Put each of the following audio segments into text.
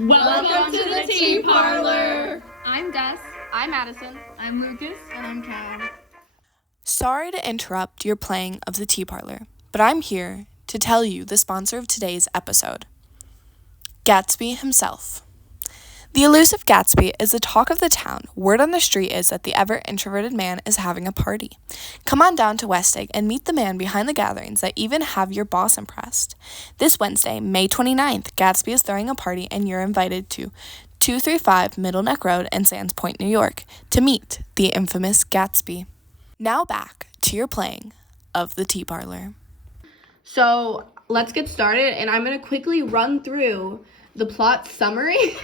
Welcome to the Tea Parlor. I'm Gus. I'm Madison. I'm Lucas. And I'm Cam. Sorry to interrupt your playing of the Tea Parlor, but I'm here to tell you the sponsor of today's episode, Gatsby himself. The elusive Gatsby is the talk of the town. Word on the street is that the ever-introverted man is having a party. Come on down to West Egg and meet the man behind the gatherings that even have your boss impressed. This Wednesday, May 29th, Gatsby is throwing a party and you're invited to 235 Middle Neck Road in Sands Point, New York, to meet the infamous Gatsby. Now back to your playing of the Tea Parlor. So let's get started, and I'm going to quickly run through the plot summary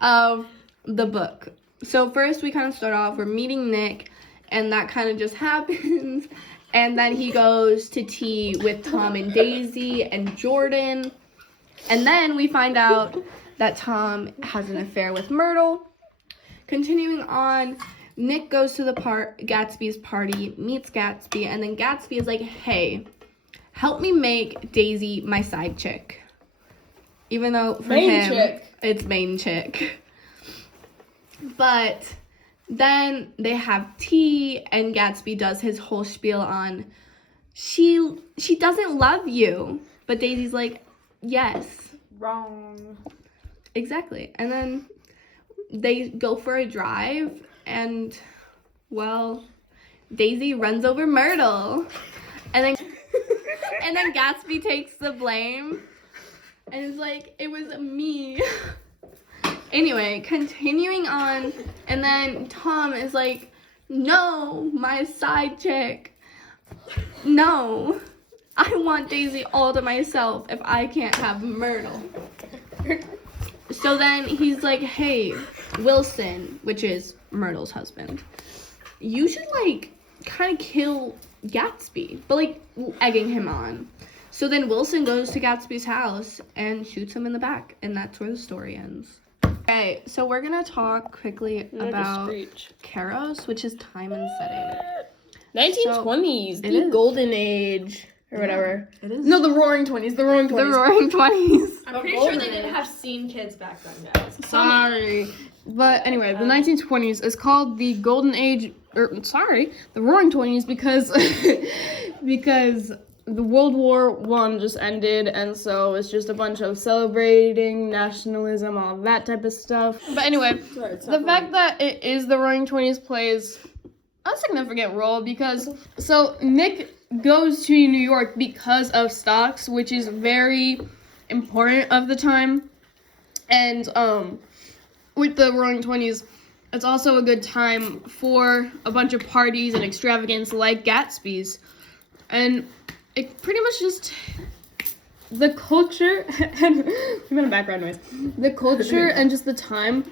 of the book. So first we kind of start off, we're meeting Nick, and that kind of just happens, and then he goes to tea with Tom and Daisy and Jordan, and then we find out that Tom has an affair with Myrtle. Continuing on, Nick goes to the Gatsby's party, meets Gatsby, and then Gatsby is like, hey, help me make Daisy my side chick. Even though for him, it's main chick. But then they have tea, and Gatsby does his whole spiel on, she doesn't love you. But Daisy's like, yes. Wrong. Exactly. And then they go for a drive, and, well, Daisy runs over Myrtle. And then Gatsby takes the blame. And it's like, it was me. Anyway, continuing on. And then Tom is like, no, my side chick. No. I want Daisy all to myself if I can't have Myrtle. So then he's like, hey, Wilson, which is Myrtle's husband, you should, like, kind of kill Gatsby. But, like, egging him on. So then Wilson goes to Gatsby's house and shoots him in the back, and that's where the story ends. Okay, so we're gonna talk quickly about Kairos, which is time and setting. 1920s, it the is. golden age, or whatever. It is. No, the roaring 20s, the roaring 20s. The Roaring 20s. I'm pretty sure they didn't have scene kids back then, guys. Sorry. But anyway, the 1920s is called the golden age, the roaring 20s because the World War I just ended, and so it's just a bunch of celebrating nationalism, all that type of stuff. But anyway, the fact that it is the Roaring 20s plays a significant role because, so Nick goes to New York because of stocks, which is very important of the time, and with the Roaring 20s, it's also a good time for a bunch of parties and extravagance like Gatsby's, and it pretty much just, the culture, and we got a background noise, the culture and just the time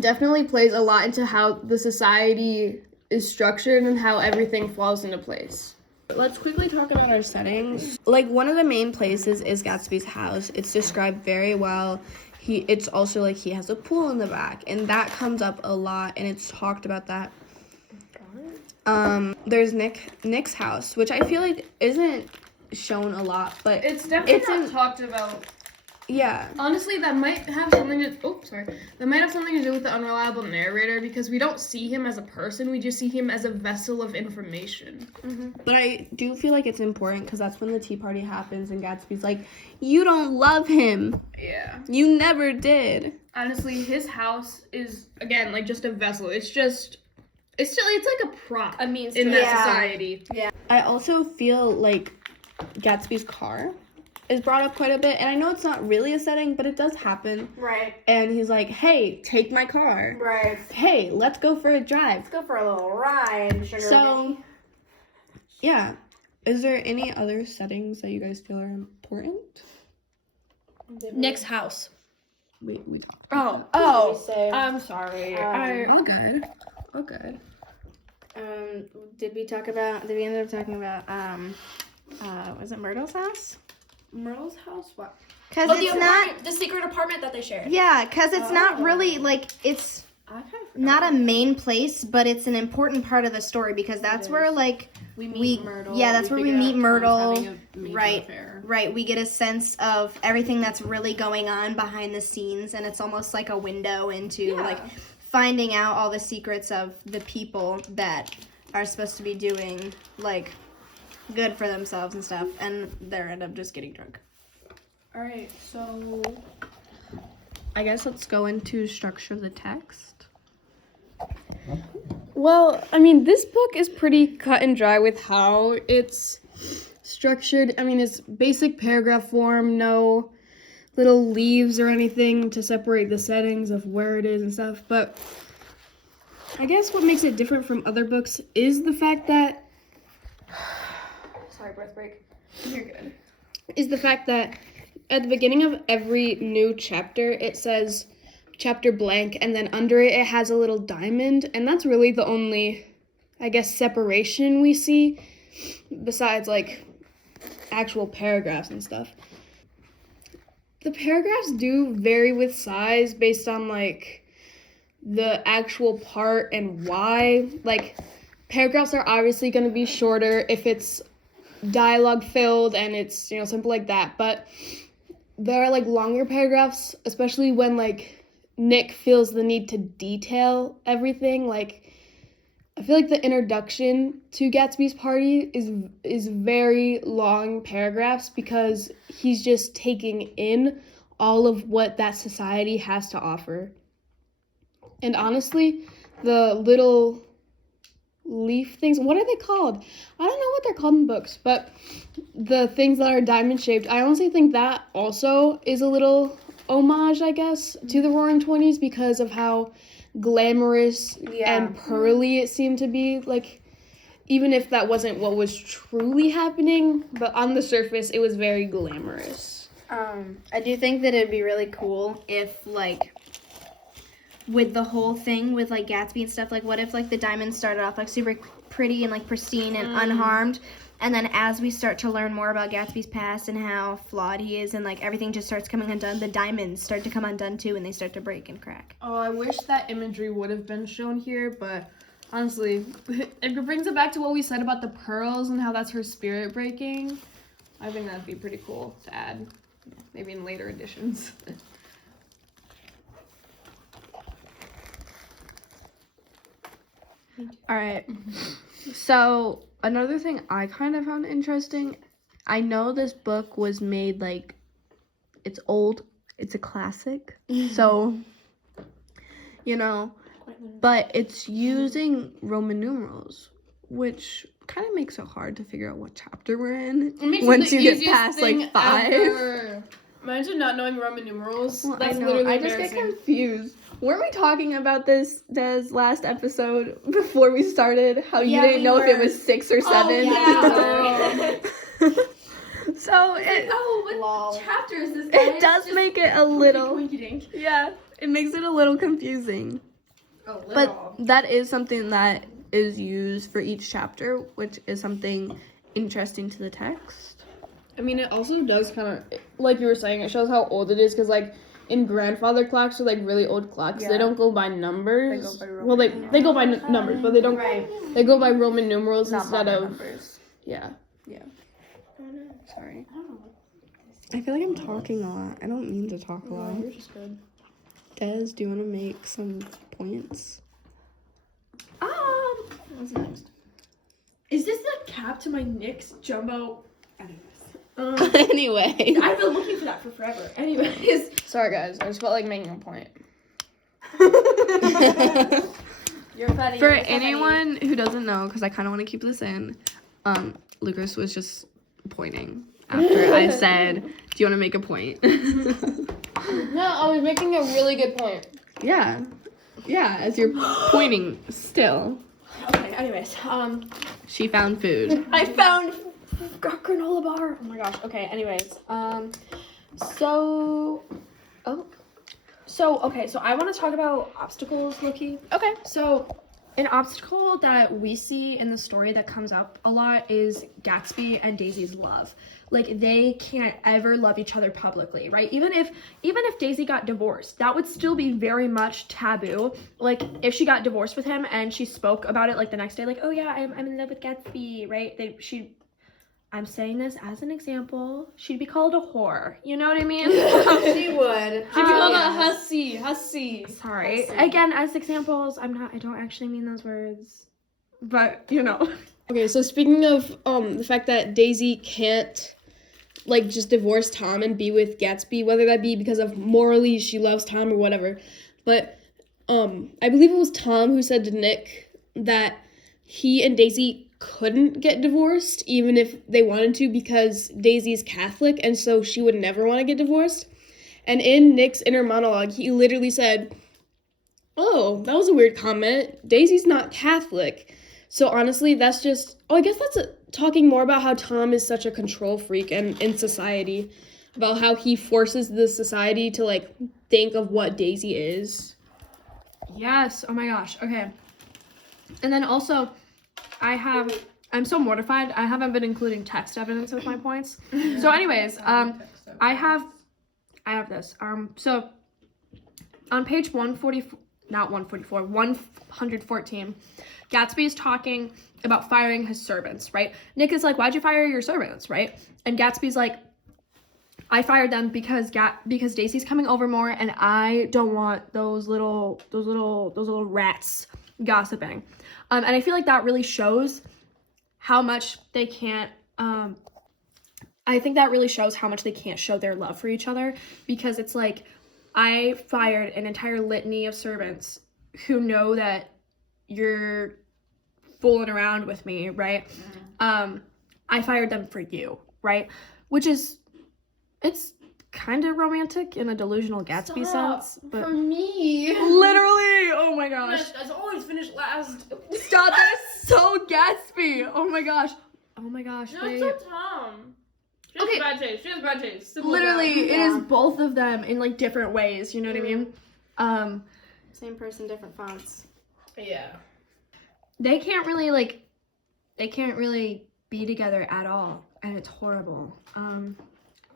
definitely plays a lot into how the society is structured and how everything falls into place. Let's quickly talk about our settings. Like, one of the main places is Gatsby's house. It's described very well. It's also like he has a pool in the back, and that comes up a lot, and it's talked about that. There's Nick's house, which I feel like isn't shown a lot, but It's definitely not talked about. Yeah. Honestly, that might have something to do with the unreliable narrator, because we don't see him as a person, we just see him as a vessel of information. Mm-hmm. But I do feel like it's important because that's when the tea party happens, and Gatsby's like, you don't love him. Yeah. You never did. Honestly, his house is, again, like, just a vessel. It's like a prop A means in to that society. Yeah. I also feel like Gatsby's car is brought up quite a bit, and I know it's not really a setting, but it does happen. Right. And he's like, hey, take my car. Right. Hey, let's go for a drive. Let's go for a little ride, sugar So, baby. yeah. Is there any other settings that you guys feel are important? Nick's house. We talked. Oh. I'm sorry. All good. Did we end up talking about, was it Myrtle's house? Myrtle's house? What? Because The secret apartment that they share. Yeah, because it's not really, like, it's not a main place, but it's an important part of the story because that's where like we meet Myrtle. Yeah, that's where we meet Myrtle. Right. Right. We get a sense of everything that's really going on behind the scenes, and it's almost like a window into like finding out all the secrets of the people that are supposed to be doing like good for themselves and stuff, and they end up just getting drunk. All right, so I guess let's go into structure of the text. Well, I mean, this book is pretty cut and dry with how it's structured. I mean, it's basic paragraph form, no little leaves or anything to separate the settings of where it is and stuff. But I guess what makes it different from other books is the fact that... Sorry, breath break. You're good. Is the fact that at the beginning of every new chapter, it says chapter blank, and then under it, it has a little diamond, and that's really the only, I guess, separation we see, besides, like, actual paragraphs and stuff. The paragraphs do vary with size based on, like, the actual part and why. Like, paragraphs are obviously going to be shorter if it's dialogue filled and it's, you know, simple like that, but there are, like, longer paragraphs, especially when, like, Nick feels the need to detail everything. Like, I feel like the introduction to Gatsby's party is very long paragraphs because he's just taking in all of what that society has to offer. And honestly, the little leaf things, what are they called? I don't know what they're called in books, but the things that are diamond shaped, I honestly think that also is a little homage, I guess, to the Roaring Twenties because of how glamorous and pearly it seemed to be. Like, even if that wasn't what was truly happening, but on the surface it was very glamorous. I do think that it'd be really cool if, like, with the whole thing with, like, Gatsby and stuff, like, what if, like, the diamonds started off, like, super pretty and, like, pristine and unharmed, and then as we start to learn more about Gatsby's past and how flawed he is and, like, everything just starts coming undone, the diamonds start to come undone, too, and they start to break and crack. Oh, I wish that imagery would have been shown here, but honestly, it brings it back to what we said about the pearls and how that's her spirit breaking. I think that'd be pretty cool to add, maybe in later editions. All right. So another thing I kind of found interesting, I know this book was made, like, it's old, it's a classic, so, you know, but it's using Roman numerals, which kind of makes it hard to figure out what chapter we're in once you get past, like, 5. Ever. Imagine not knowing Roman numerals. Well, That's I know. literally I just get embarrassing. confused. Weren't we talking about this, Des, last episode before we started? How you didn't know if it was 6 or 7? So what chapter is this? It does make it a little. Yeah, it makes it a little confusing. But that is something that is used for each chapter, which is something interesting to the text. I mean, it also does kind of, like you were saying, it shows how old it is, because, like, in grandfather clocks are, like, really old clocks. They don't go by numbers. They go by Roman numerals. They go by numbers, but they don't. Right. They go by Roman numerals instead of numbers. Yeah. Sorry. I feel like I'm talking a lot. I don't mean to talk a lot. You're just good. Des, do you want to make some points? What's next? Is this the cap to my Knicks jumbo? Anyway. I've been looking for that for forever. Anyways. Sorry, guys. I just felt like making a point. You're funny. For anyone who doesn't know, because I kind of want to keep this in, Lucas was just pointing after I said, do you want to make a point? No, I was making a really good point. Yeah, as you're pointing still. Okay, anyways. She found food. I found granola bar. Oh my gosh. Okay, anyways. So I want to talk about obstacles, Loki. Okay. So, An obstacle that we see in the story that comes up a lot is Gatsby and Daisy's love. Like, they can't ever love each other publicly, right? Even if Daisy got divorced, that would still be very much taboo. Like, if she got divorced with him and she spoke about it like the next day, like, oh yeah, I'm in love with Gatsby, right? I'm saying this as an example, she'd be called a whore. You know what I mean? She would. She'd be called a hussy. Sorry. Again, as examples, I don't actually mean those words. But, you know. Okay, so speaking of the fact that Daisy can't like just divorce Tom and be with Gatsby, whether that be because of morally she loves Tom or whatever. But I believe it was Tom who said to Nick that he and Daisy couldn't get divorced even if they wanted to because Daisy's Catholic and so she would never want to get divorced. And in Nick's inner monologue, he literally said, "Oh, that was a weird comment. Daisy's not Catholic." So honestly, that's just, I guess that's talking more about how Tom is such a control freak and in society, about how he forces the society to like think of what Daisy is. Yes. Oh my gosh. Okay. And then also, I'm so mortified. I haven't been including text evidence with my points. So anyways, I have this. So on page 114, Gatsby is talking about firing his servants, right? Nick is like, why'd you fire your servants, right? And Gatsby's like, I fired them because Daisy's coming over more and I don't want those little rats gossiping. And I feel like that really shows how much they can't, I think that really shows how much they can't show their love for each other, because it's like, I fired an entire litany of servants who know that you're fooling around with me, right? I fired them for you, right? Which is, it's kind of romantic in a delusional Gatsby sense, but for me, literally, oh my gosh, as always, finish last. stop! That's so Gatsby. Oh my gosh. No, babe. it's so Tom. She has Okay. bad taste. She has bad taste. Simple as Literally, that. it is both of them in like different ways. You know what I mean? Same person, different fonts. Yeah. They can't really be together at all, and it's horrible.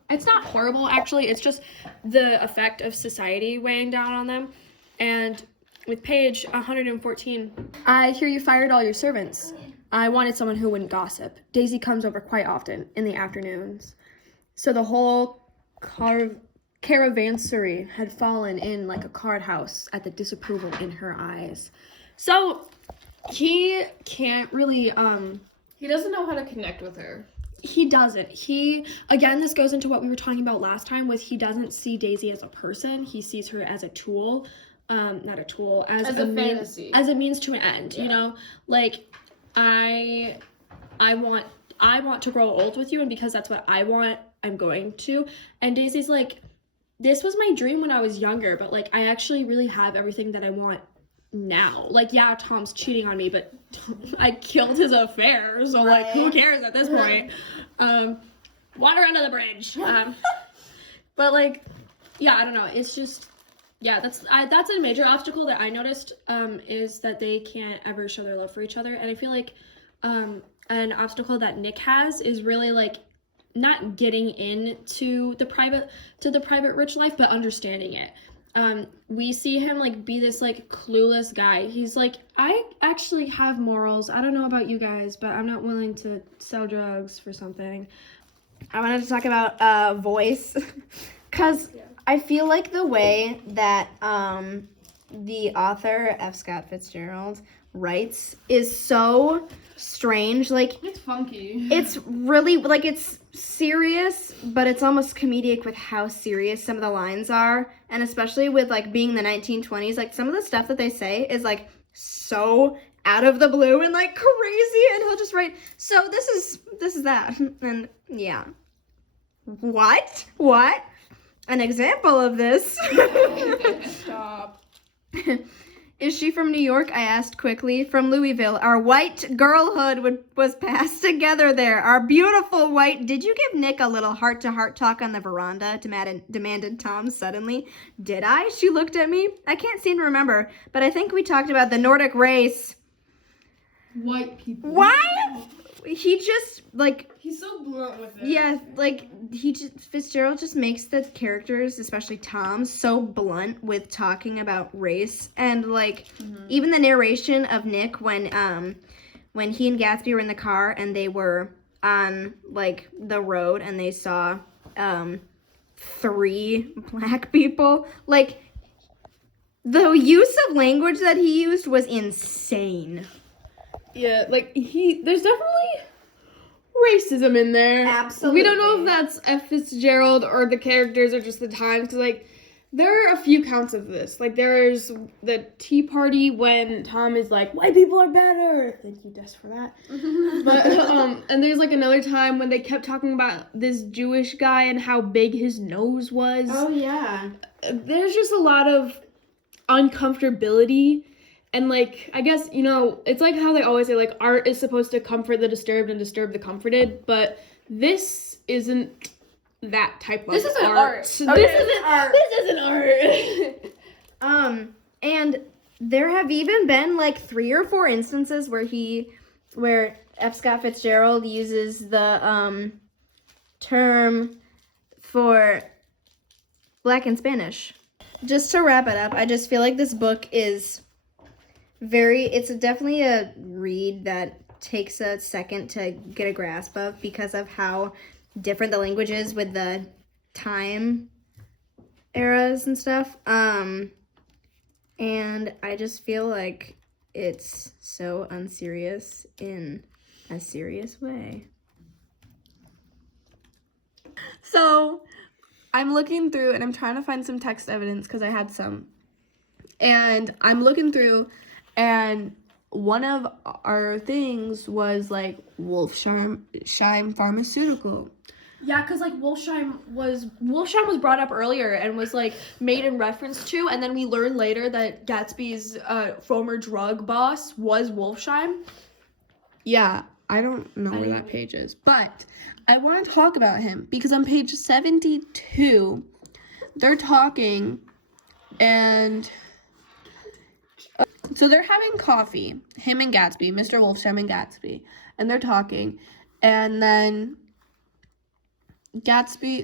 It's not horrible, actually. It's just the effect of society weighing down on them. And with page 114, I hear you fired all your servants. I wanted someone who wouldn't gossip. Daisy comes over quite often in the afternoons. So the whole caravansary had fallen in like a card house at the disapproval in her eyes. So he can't really, He doesn't know how to connect with her. he doesn't. Again, this goes into what we were talking about last time, was he doesn't see Daisy as a person. He sees her as a tool, not a tool, as a fantasy. as a means to an end, you know? Like, I want to grow old with you, and because that's what I want, I'm going to. And Daisy's like, this was my dream when I was younger, but like, I actually really have everything that I want now. Like, yeah, Tom's cheating on me, but I killed his affair, so like, who cares at this point? Water under the bridge. But like, yeah, I don't know. It's just, yeah, that's a major obstacle that I noticed, is that they can't ever show their love for each other. And I feel like an obstacle that Nick has is really like not getting into the private rich life, but understanding it. We see him like be this like clueless guy. He's like, I actually have morals. I don't know about you guys, but I'm not willing to sell drugs for something. I wanted to talk about voice, because I feel like the way that the author F. Scott Fitzgerald writes is so strange. Like, It's funky. it's really, like, it's serious, but it's almost comedic with how serious some of the lines are. And especially with, like, being the 1920s, like, some of the stuff that they say is, like, so out of the blue and, like, crazy. And he'll just write, so this is that. And, yeah. What? An example of this. Stop. Is she from New York? I asked quickly. From Louisville. Our white girlhood was passed together there. Our beautiful white... Did you give Nick a little heart-to-heart talk on the veranda? Demanded Tom suddenly. Did I? She looked at me. I can't seem to remember, but I think we talked about the Nordic race. white people. Why? He just, like, He's so blunt with it. yeah, like, Fitzgerald just makes the characters, especially Tom, so blunt with talking about race. And, like, even the narration of Nick when he and Gatsby were in the car and they were on, like, the road and they saw 3 black people, like, the use of language that he used was insane. Yeah, like there's definitely racism in there. Absolutely. We don't know if that's F. Fitzgerald or the characters or just the times, because like there are a few counts of this. Like there's the Tea Party when Tom is like, white people are better. Thank you, Des, for that. But and there's like another time when they kept talking about this Jewish guy and how big his nose was. Oh, yeah. There's just a lot of uncomfortability. And, like, I guess, you know, it's like how they always say, like, art is supposed to comfort the disturbed and disturb the comforted, but this isn't that type of This isn't art. This isn't art. This isn't art. And there have even been, like, 3 or 4 instances where F. Scott Fitzgerald uses the, term for Black and Spanish. Just to wrap it up, I just feel like this book is... it's definitely a read that takes a second to get a grasp of because of how different the language is with the time eras and stuff. And I just feel like it's so unserious in a serious way. So I'm looking through and I'm trying to find some text evidence because I had some. And I'm looking through, and one of our things was like Wolfsheim Pharmaceutical. Yeah, because like Wolfsheim was brought up earlier and was like made in reference to, and then we learned later that Gatsby's former drug boss was Wolfsheim. Yeah, I don't know where that page is, but I want to talk about him because on page 72, they're talking, and so they're having coffee, him and Gatsby, Mr. Wolfsheim and Gatsby, and they're talking, and then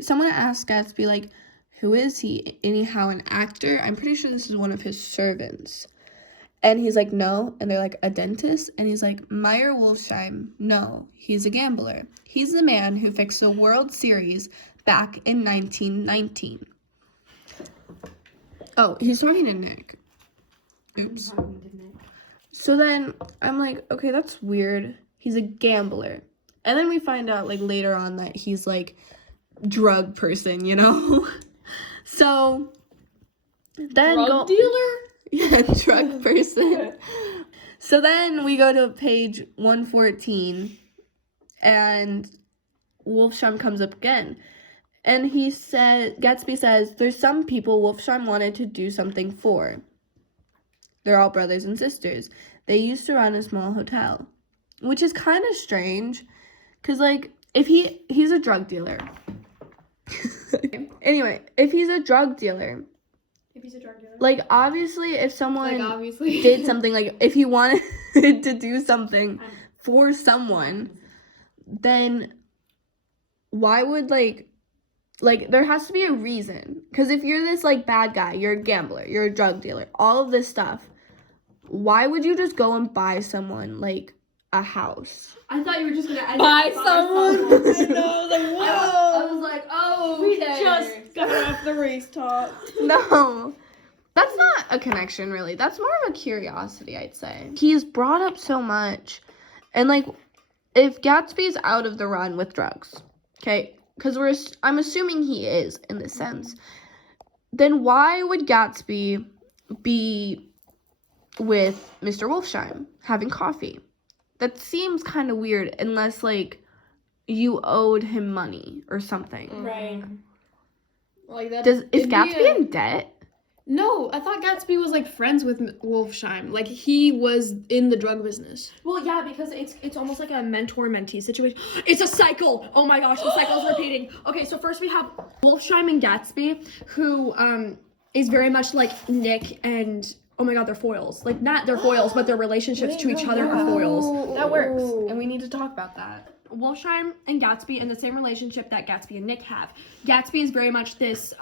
someone asked Gatsby, like, who is he? Anyhow, an actor? I'm pretty sure this is one of his servants. And he's like, no. And they're like, a dentist? And he's like, Meyer Wolfsheim. No, he's a gambler. He's the man who fixed the World Series back in 1919. Oh, he's talking to Nick. Oops. So then I'm like, okay, that's weird. He's a gambler. And then we find out, like, later on that he's, like, drug person, you know? So then Drug dealer? Yeah, drug person. So then we go to page 114, and Wolfsheim comes up again. And Gatsby says, there's some people Wolfsheim wanted to do something for. They're all brothers and sisters. They used to run a small hotel. Which is kind of strange, because, like, if he's a drug dealer. Anyway, if he's a drug dealer, like, obviously, if someone did something, like, if he wanted to do something for someone, then why would, like, there has to be a reason. Because if you're this, like, bad guy, you're a gambler, you're a drug dealer, all of this stuff, why would you just go and buy someone, like, a house? I thought you were just gonna Buy someone? I know, like, whoa! I was like, oh, We okay. just got off the race talk. No, that's not a connection, really. That's more of a curiosity, I'd say. He's brought up so much. And, like, if Gatsby's out of the run with drugs, okay, because I'm assuming he is, in this sense, then why would Gatsby be with Mr. Wolfsheim having coffee? That seems kind of weird, unless, like, you owed him money or something. Right. Like that. Is Gatsby in debt? No, I thought Gatsby was like friends with Wolfsheim. Like he was in the drug business. Well, yeah, because it's almost like a mentor-mentee situation. It's a cycle. Oh my gosh, the cycle's repeating. Okay, so first we have Wolfsheim and Gatsby, who is very much like Nick and oh my god, they're foils. Like, not they're foils, but their relationships to each other are foils. That works, and we need to talk about that. Wolfsheim and Gatsby in the same relationship that Gatsby and Nick have. Gatsby is very much this,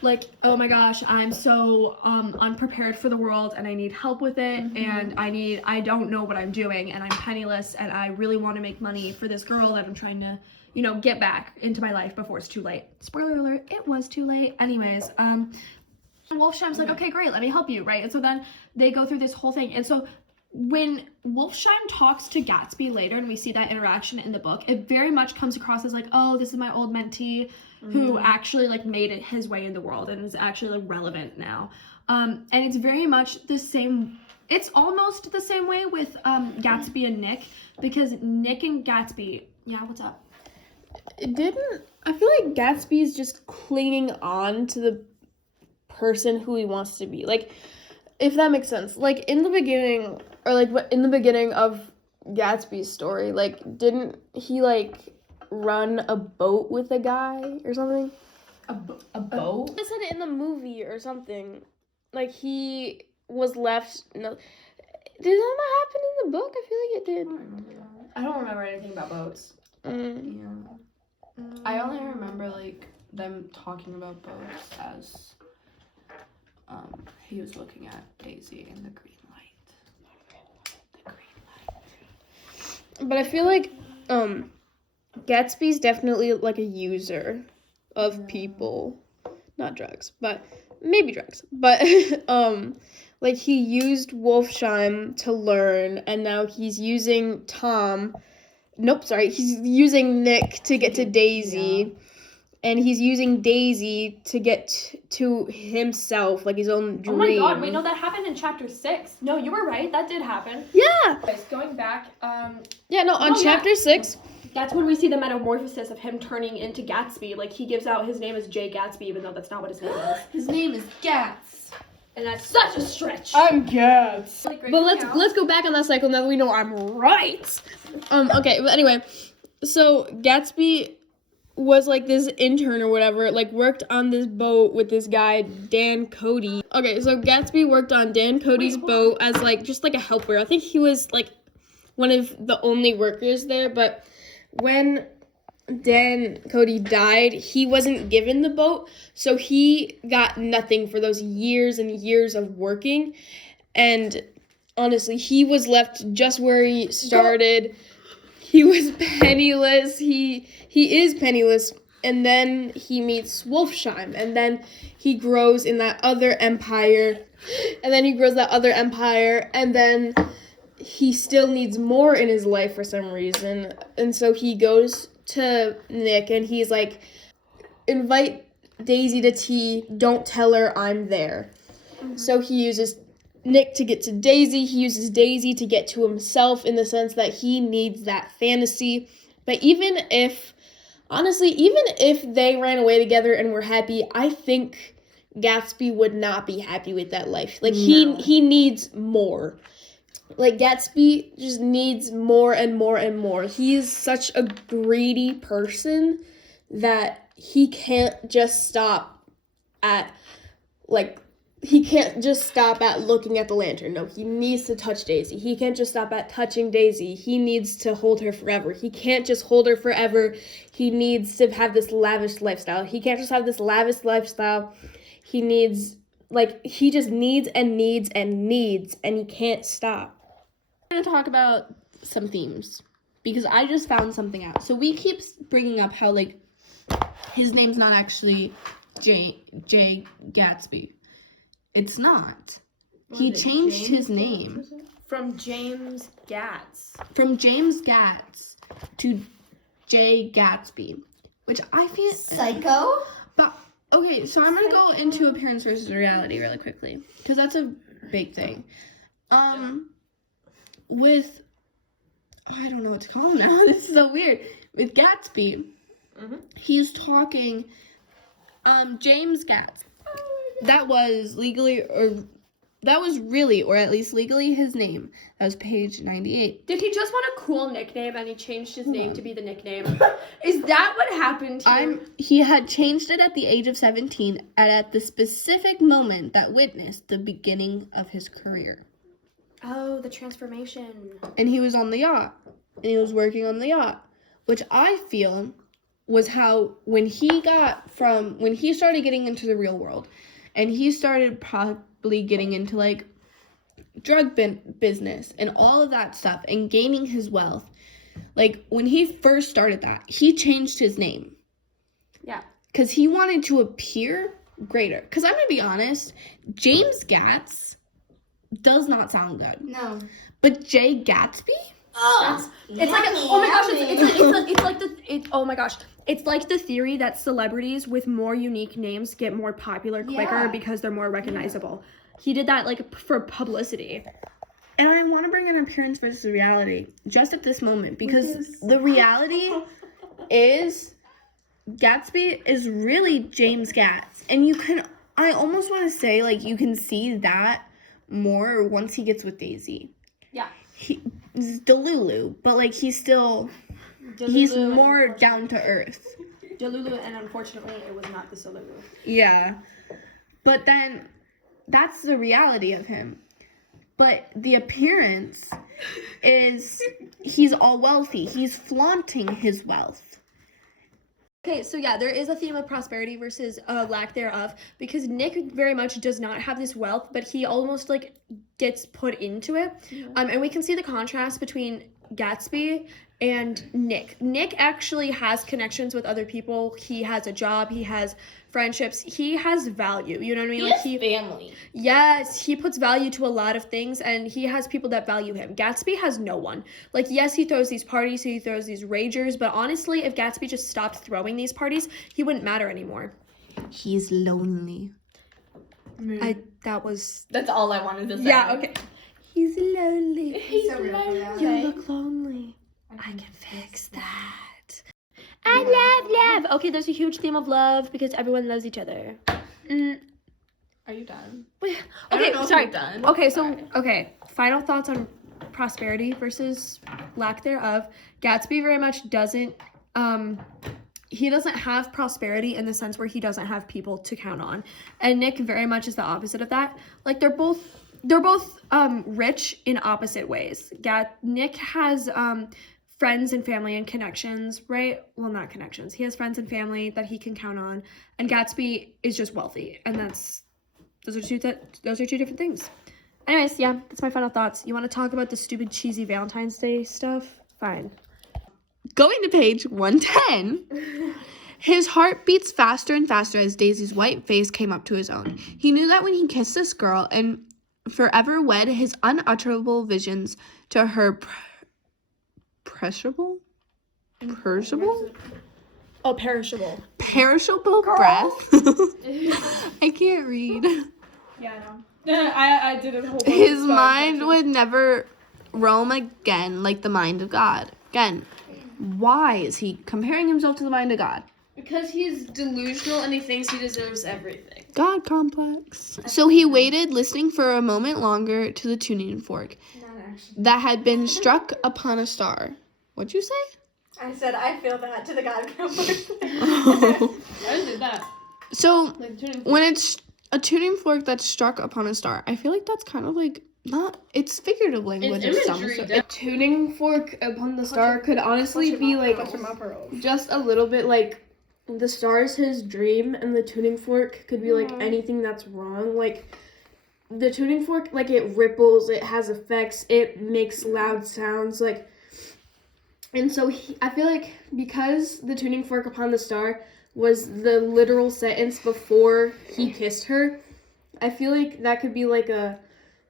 like, oh my gosh, I'm so unprepared for the world and I need help with it, and I don't know what I'm doing, and I'm penniless, and I really want to make money for this girl that I'm trying to, you know, get back into my life before it's too late. Spoiler alert, it was too late. Anyways, Wolfsheim's like, okay, great, let me help you, right? And so then they go through this whole thing, and so when Wolfsheim talks to Gatsby later, and we see that interaction in the book, it very much comes across as like, oh, this is my old mentee who actually like made it his way in the world and is actually like relevant now. And it's very much the same. It's almost the same way with Gatsby and Nick, because Nick and Gatsby. Yeah, what's up? I feel like Gatsby's just clinging on to the person who he wants to be. Like, if that makes sense. Like, in the beginning, or like in the beginning of Gatsby's story, like, didn't he like run a boat with a guy or something? A boat? I said it in the movie or something. Like, he was left. No, did that not happen in the book? I feel like it did. I don't remember anything about boats. Yeah. I only remember like them talking about boats as he was looking at Daisy in the green light. But I feel like Gatsby's definitely like a user of people, not drugs, but maybe drugs. But like he used Wolfsheim to learn, and now he's using he's using Nick to get to Daisy. And he's using Daisy to get to himself, like his own dream. Oh my god, we know that happened in chapter 6. No, you were right, that did happen. Yeah! Going back, on chapter 6. That's when we see the metamorphosis of him turning into Gatsby. Like, he gives out his name as Jay Gatsby, even though that's not what his name is. His name is Gats. And that's such a stretch. I'm Gats. Like, But let's go back on that cycle now that we know I'm right. Okay, but anyway, so Gatsby was like this intern or whatever, like worked on this boat with this guy Dan Cody. Okay, so Gatsby worked on Dan Cody's boat as like just like a helper. I think he was like one of the only workers there, but when Dan Cody died, he wasn't given the boat, so he got nothing for those years and years of working. And honestly, he was left just where he started. He was penniless. He is penniless, and then he meets Wolfsheim, and then he grows in that other empire, and then he still needs more in his life for some reason, and so he goes to Nick, and he's like, invite Daisy to tea, don't tell her I'm there. So he uses Nick to get to Daisy, he uses Daisy to get to himself, in the sense that he needs that fantasy. But even if they ran away together and were happy, I think Gatsby would not be happy with that life. Like, he needs more. Like, Gatsby just needs more and more and more. He is such a greedy person that he can't just stop at, like, looking at the lantern. No, he needs to touch Daisy. He can't just stop at touching Daisy. He needs to hold her forever. He can't just hold her forever. He needs to have this lavish lifestyle. He can't just have this lavish lifestyle. He needs, like, he just needs and needs and needs, and he can't stop. I'm going to talk about some themes, because I just found something out. So we keep bringing up how, like, his name's not actually Jay Gatsby. It's not. He changed his name. From James Gats. From James Gats to Jay Gatsby, which I feel... Psycho? But, okay, so I'm going to go into appearance versus reality really quickly, because that's a big thing. With... I don't know what to call him now. This is so weird. With Gatsby, he's talking... James Gats. That was legally or That was really, or at least legally, his name. That was page 98. Did he just want a cool nickname and he changed his name to be the nickname? Is that what happened here? He had changed it at the age of 17 and at the specific moment that witnessed the beginning of his career. Oh, the transformation. And he was on the yacht. And he was working on the yacht. Which I feel was how, when he started getting into the real world, and he started probably getting into, like, drug business and all of that stuff and gaining his wealth. Like, when he first started that, he changed his name. Yeah. Because he wanted to appear greater. Because I'm going to be honest, James Gatz does not sound good. No. But Jay Gatsby? Oh, it's like oh my gosh, oh my gosh, it's like the theory that celebrities with more unique names get more popular quicker because they're more recognizable. He did that like for publicity. And I want to bring an appearance versus reality just at this moment, because the reality is Gatsby is really James Gatz, and I almost want to say, like, you can see that more once he gets with Daisy. Yeah. He's Delulu, but, like, he's more down to earth. Delulu, and unfortunately, it was not the Solulu. Yeah. But then, that's the reality of him. But the appearance is, he's all wealthy. He's flaunting his wealth. Okay, so yeah, there is a theme of prosperity versus lack thereof, because Nick very much does not have this wealth, but he almost like gets put into it. And we can see the contrast between Gatsby and Nick. Nick actually has connections with other people. He has a job. He has friendships. He has value. You know what I mean? He has family. Yes, he puts value to a lot of things, and he has people that value him. Gatsby has no one. Like, yes, he throws these parties, he throws these ragers, but honestly, if Gatsby just stopped throwing these parties, he wouldn't matter anymore. He's lonely. That's all I wanted to say. Yeah, okay. He's lonely. He's so lonely. You look lonely. I can fix that. I love love. Okay, there's a huge theme of love because everyone loves each other. Are you done? Okay, sorry. Done. Okay, so final thoughts on prosperity versus lack thereof. Gatsby very much doesn't he doesn't have prosperity in the sense where he doesn't have people to count on. And Nick very much is the opposite of that. Like, they're both rich in opposite ways. Nick has friends and family and connections, right? Well, not connections. He has friends and family that he can count on, and Gatsby is just wealthy, and those are two different things. Anyways, yeah, that's my final thoughts. You want to talk about the stupid cheesy Valentine's Day stuff? Fine. Going to page 110. His heart beats faster and faster as Daisy's white face came up to his own. He knew that when he kissed this girl and forever wed his unutterable visions to her perishable breath. I can't read. Yeah, I know. I did it whole. His mind would never roam again like the mind of God. Again, why is he comparing himself to the mind of God? Because he's delusional and he thinks he deserves everything. God complex. So he waited, listening for a moment longer to the tuning fork that had been struck upon a star. What'd you say? I said I feel that to the God complex. I did that. So Like tuning when it's a tuning fork that's struck upon a star, I feel like that's kind of like it's figurative language of some sort. A tuning fork upon the star could honestly be like just a little bit like the star's his dream, and the tuning fork could be like anything that's wrong. Like the tuning fork, like it ripples, it has effects, it makes loud sounds, like. And so I feel like because the tuning fork upon the star was the literal sentence before he kissed her, I feel like that could be like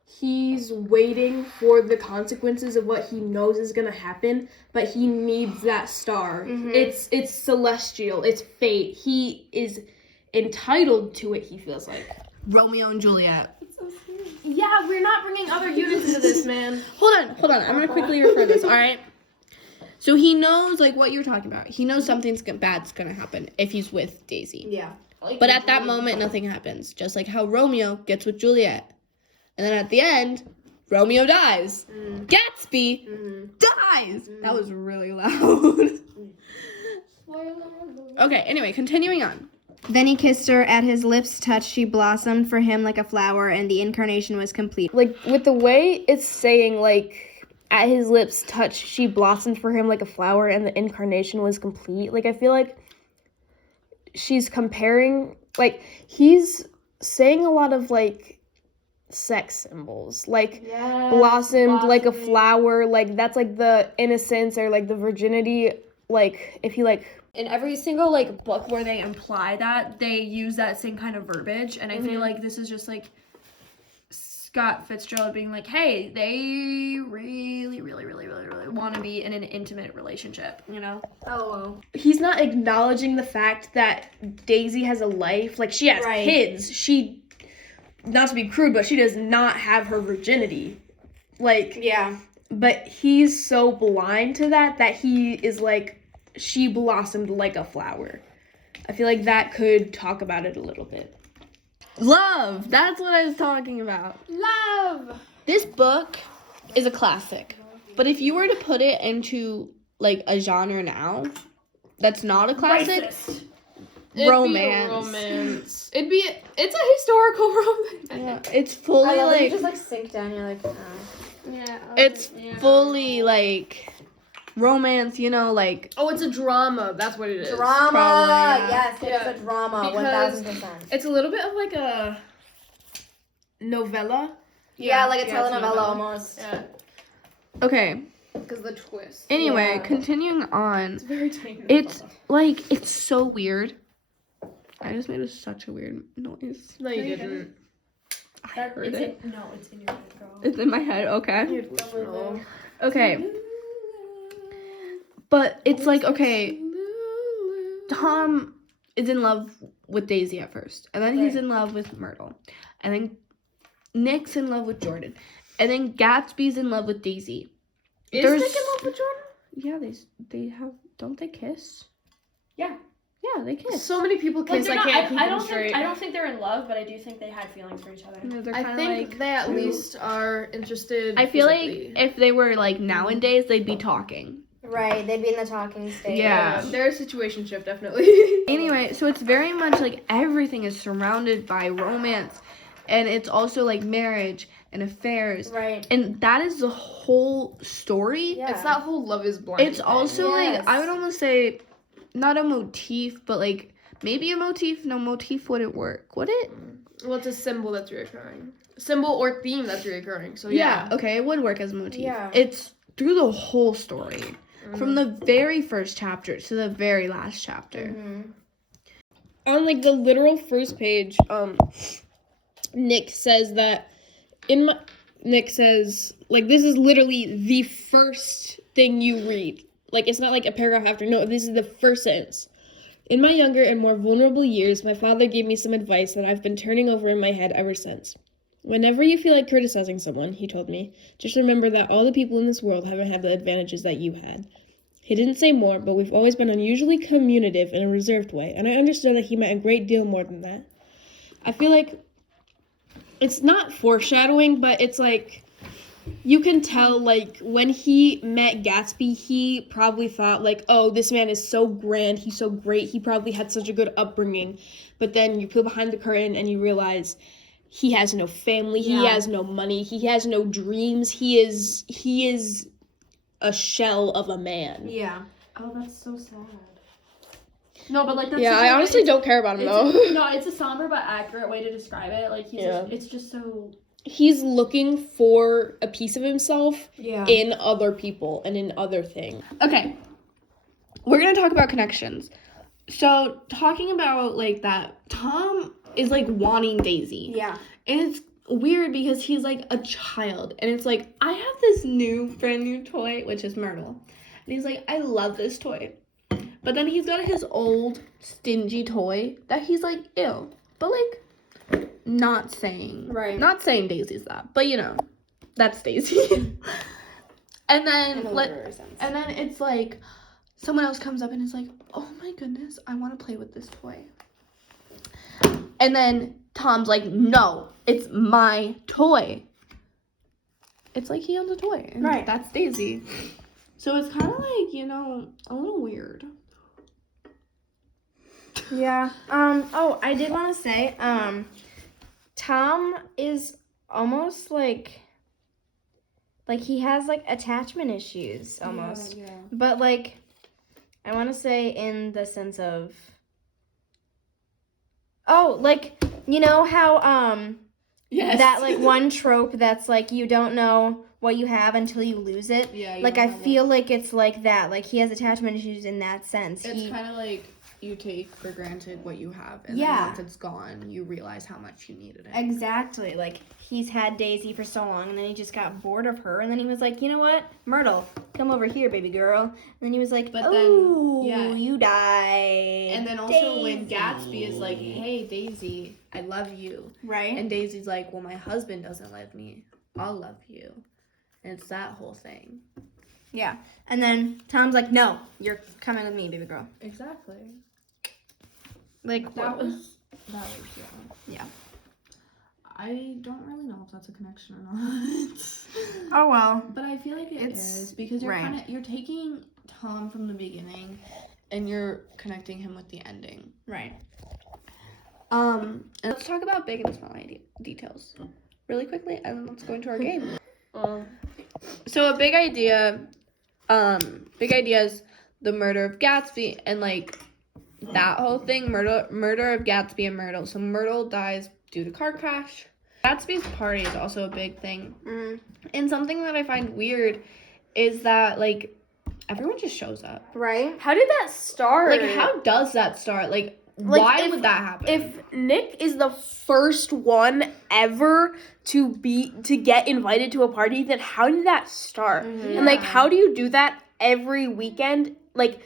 he's waiting for the consequences of what he knows is gonna happen, but he needs that star. It's celestial, it's fate. He is entitled to it, he feels like. Romeo and Juliet. Yeah, we're not bringing other units into this, man. Hold on. I'm gonna quickly refer this, alright? So he knows, like, what you're talking about. He knows something bad's gonna happen if he's with Daisy. Yeah. But at that moment, nothing happens. Just like how Romeo gets with Juliet. And then at the end, Romeo dies. Gatsby dies. That was really loud. Okay, anyway, continuing on. Then he kissed her. At his lips' touch, she blossomed for him like a flower, and the incarnation was complete. Like, with the way it's saying, like, at his lips touch, she blossomed for him like a flower, and the incarnation was complete. Like, I feel like she's comparing, like, he's saying a lot of, like, sex symbols. Like, blossomed like a flower. Like, that's, like, the innocence or, like, the virginity. Like, if you, like... In every single, like, book where they imply that, they use that same kind of verbiage. And I feel like this is just, like, Scott Fitzgerald being like, hey, they really, really, really, really, really want to be in an intimate relationship, you know? Oh. He's not acknowledging the fact that Daisy has a life. Like, she has kids. She, not to be crude, but she does not have her virginity. Like, Yeah. but he's so blind to that he is like, she blossomed like a flower. I feel like that could talk about it a little bit. Love. That's what I was talking about. Love! This book is a classic. But if you were to put it into, like, a genre now, that's not a classic. Romance. It's a historical romance. Yeah, it's fully, like... You just, like, sink down, you're like, Yeah. It's fully, like... romance, you know, like... Oh, it's a drama. That's what it is. Drama! Probably, yeah. Yes, it's a drama, Because 1000%. it's a little bit of like a novella. Yeah, like a it's telenovela almost. Yeah. Okay, Because the twist. anyway, continuing on. It's very tame. It's, like, it's so weird. I just made such a weird noise. No, you didn't. I heard it. No, it's in your head, girl. It's in my head, okay. No. Okay. But it's like, okay, Tom is in love with Daisy at first. And then he's in love with Myrtle. And then Nick's in love with Jordan. And then Gatsby's in love with Daisy. Is Nick in love with Jordan? Yeah, they have, don't they kiss? Yeah. Yeah, they kiss. So many people kiss. I can't keep them straight. I don't think they're in love, but I do think they had feelings for each other. You know, they're I kinda think like, they at least are interested. I feel physically. like if they were like nowadays, they'd be talking. Right, they'd be in the talking stage. Yeah. They're a situationship, definitely. Anyway, so it's very much like everything is surrounded by romance, and it's also like marriage and affairs. Right. And that is the whole story. Yeah. It's that whole Love is Blind. It's also Yes. like, I would almost say, not a motif, but like maybe a motif. No, motif wouldn't work, would it? Well, it's a symbol that's reoccurring. Symbol or theme that's reoccurring. So yeah. Okay, it would work as a motif. Yeah. It's through the whole story. From the very first chapter to the very last chapter. On like the literal first page, Nick says that Nick says like this is literally the first thing you read. Like it's not like a paragraph after. No, this is the first sentence. In my younger and more vulnerable years, my father gave me some advice that I've been turning over in my head ever since. Whenever you feel like criticizing someone, he told me, just remember that all the people in this world haven't had the advantages that you had. He didn't say more, but we've always been unusually communicative in a reserved way, and I understood that he meant a great deal more than that. I feel like it's not foreshadowing, but it's like you can tell, like, when he met Gatsby, he probably thought, like, oh, this man is so grand, he's so great, he probably had such a good upbringing. But then you peel behind the curtain and you realize he has no family, he has no money, he has no dreams, he is a shell of a man. Yeah. Oh, that's so sad. No, but like that's Yeah, I honestly don't care about him though. It's a somber but accurate way to describe it. Like it's just so. He's looking for a piece of himself Yeah. in other people and in other things. Okay. We're going to talk about connections. So, talking about like that, Tom is like wanting Daisy. Yeah. And it's weird because he's like a child. And it's like, I have this brand new toy, which is Myrtle. And he's like, I love this toy. But then he's got his old, stingy toy that he's like, ew. But like, not saying. Right. Not saying Daisy's that. But you know, that's Daisy. And then, and then it's like, someone else comes up and is like, oh my goodness, I want to play with this toy. And then Tom's like, no, it's my toy. It's like he owns a toy. And Right. that's Daisy. So it's kind of like, you know, a little weird. Yeah. Oh, I did want to say, Tom is almost like he has like attachment issues almost. Yeah. But like, I want to say in the sense of, oh, like, you know how Yes. that like one trope that's like you don't know what you have until you lose it. Yeah. Like I feel like it's like that. Like he has attachment issues in that sense. It's kind of like you take for granted what you have, and Yeah. then once it's gone, you realize how much you needed it. Exactly. Like he's had Daisy for so long, and then he just got bored of her, and then he was like, you know what, Myrtle, come over here, baby girl. And then he was like, But then, oh, yeah. you died. And then also when Daisy. Gatsby is like, hey, Daisy, I love you. Right. And Daisy's like, well, my husband doesn't love me. I'll love you. And it's that whole thing. Yeah. And then Tom's like, no, you're coming with me, baby girl. Exactly. Like, That what? was Yeah. I don't really know if that's a connection or not. Oh, well. But I feel like it It's- is because you're right. you're taking Tom from the beginning and you're connecting him with the ending. Right. And let's talk about big and small details really quickly, and let's go into our game. So a big idea is the murder of Gatsby, and like that whole thing, murder of Gatsby and Myrtle. So Myrtle dies due to car crash. Gatsby's party is also a big thing. And something that I find weird is that like everyone just shows up. Right. How did that start? Like how does that start? Like why would that happen? If Nick is the first one ever to get invited to a party, then how did that start? And like how do you do that every weekend? Like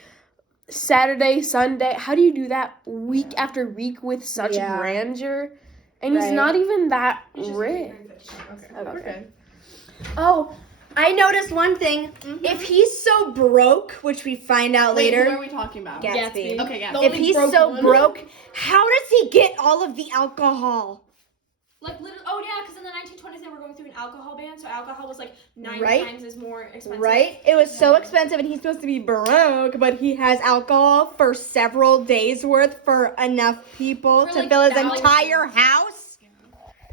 Saturday, Sunday, how do you do that week after week with such grandeur? And he's not even that rich. Okay. Oh, I noticed one thing. If he's so broke, which we find out later. Who are we talking about? Gatsby. Okay, Gatsby. If he's so broke, how does he get all of the alcohol? Like, literally, oh yeah, because in the 1920s they were going through an alcohol ban, so alcohol was like 9 Right. times as more expensive. Right? It was so expensive, and he's supposed to be broke, but he has alcohol for several days worth for enough people For, to like, fill his thousands. entire house.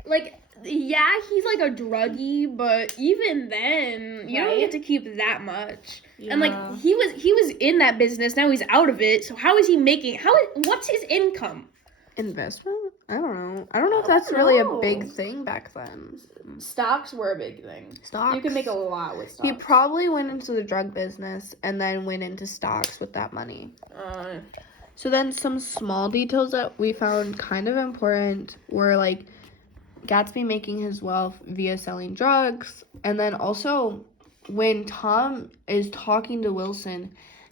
Like, yeah, he's like a druggie, but even then, you don't get to keep that much. And like he was in that business, now he's out of it. So how is he making? What's his income? Investment? I don't know. I don't know if that's really a big thing back then. Stocks were a big thing. Stocks. You could make a lot with stocks. He probably went into the drug business and then went into stocks with that money. So then some small details that we found kind of important were like Gatsby making his wealth via selling drugs, and then also when Tom is talking to Wilson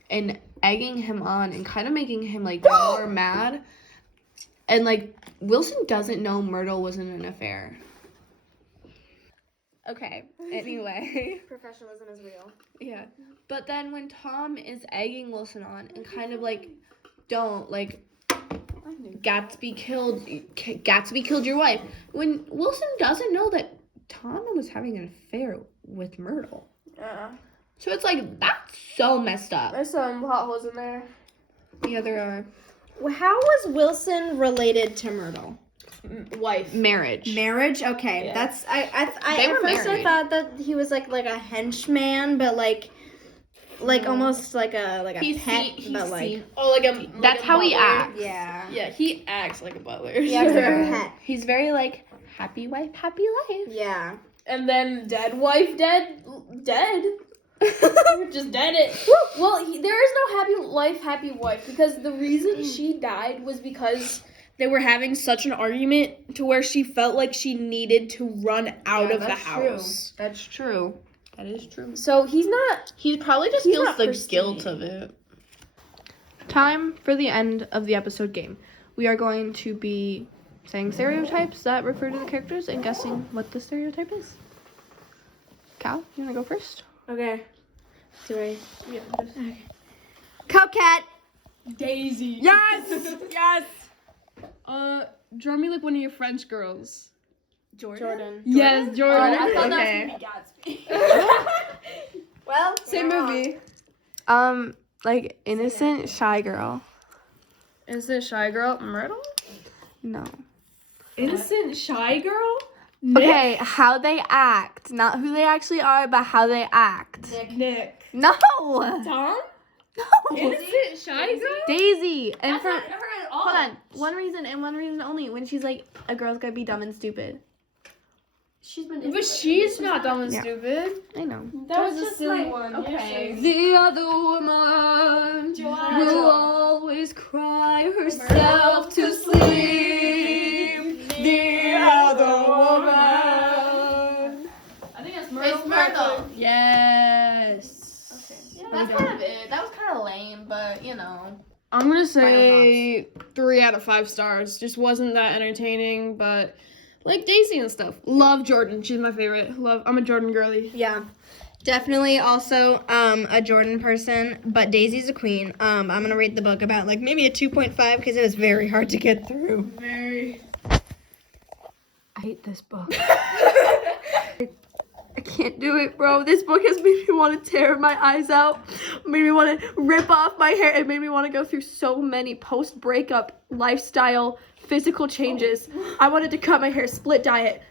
and egging him on and kind of making him like more mad, and like Wilson doesn't know Myrtle was in an affair. Okay, anyway. Professionalism is real. Yeah. But then when Tom is egging Wilson on and kind of like, don't, like, Gatsby killed your wife. When Wilson doesn't know that Tom was having an affair with Myrtle. So it's like, that's so messed up. There's some hot holes in there. Yeah, there are. Well, how was Wilson related to Myrtle? Wife. Marriage. Marriage? Okay, Yeah. that's They at were first married. I thought that he was like a henchman, but like almost like a pet, but like Oh, like a. That's how he acts. yeah. Yeah, he acts like a butler. Yeah, it's like a pet. He's very like, happy wife, happy life. Yeah. And then dead wife, dead. Just dead it. Well, there is no happy life, happy wife, because the reason she died was because they were having such an argument to where she felt like she needed to run out of the house. That's true. That is true. So he's not. He probably just He's feels not the pristine. guilt of it. Time for the end of the episode game. We are going to be saying stereotypes that refer to the characters and guessing what the stereotype is. Cal, you want to go first? Okay. Do I? Yeah. Okay. Cupcat. Daisy. Yes. Yes. Draw me like one of your French girls. Jordan. Yes, Jordan. I thought Okay. that was gonna be Gatsby. Well, Same movie. Like innocent shy girl. Is it Shy Girl Myrtle? No. Innocent shy girl? Okay, how they act, not who they actually are, but how they act. Nick. No. Tom? No. Innocent shy girl? Daisy. And That's for not her at all. hold on, one reason and one reason only. When she's like, a girl's gotta be dumb and stupid. She's been. But she's not dumb and Yeah. stupid. I know. That was a just silly like- one. okay. The other woman Joanna. will always cry herself to sleep. The other woman. I think it's Myrtle. It's Myrtle. Yes. That's kind of it. That was kind of lame, but you know. I'm gonna say 3 out of 5 stars. Just wasn't that entertaining, but like Daisy and stuff. Love Jordan. She's my favorite. I'm a Jordan girly. Yeah. Definitely also a Jordan person, but Daisy's a queen. I'm going to rate the book about like maybe a 2.5 because it was very hard to get through. Very. I hate this book. I can't do it, bro. This book has made me want to tear my eyes out, made me want to rip off my hair. It made me want to go through so many post-breakup lifestyle physical changes. I wanted to cut my hair, split diet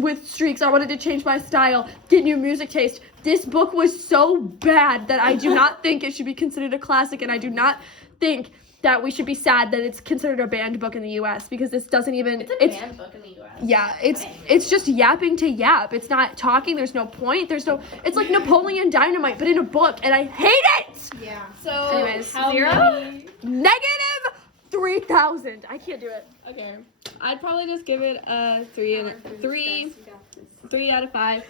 with streaks. I wanted to change my style, get new music taste. This book was so bad that I do not think it should be considered a classic, and I do not think that we should be sad that it's considered a banned book in the U.S. because this doesn't even. It's a banned book in the U.S. Yeah, it's just yapping to yap. It's not talking. There's no point. It's like Napoleon Dynamite, but in a book, and I hate it. Yeah. So, Anyways, how 0? many? Negative 3,000. I can't do it. Okay. I'd probably just give it a 3 out of 5.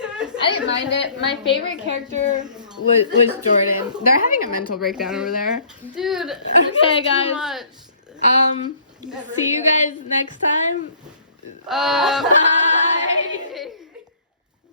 I didn't mind it. My favorite character. Was Jordan. They're having a mental breakdown over there. Dude. Okay, Too guys. much. See you guys next time. Bye.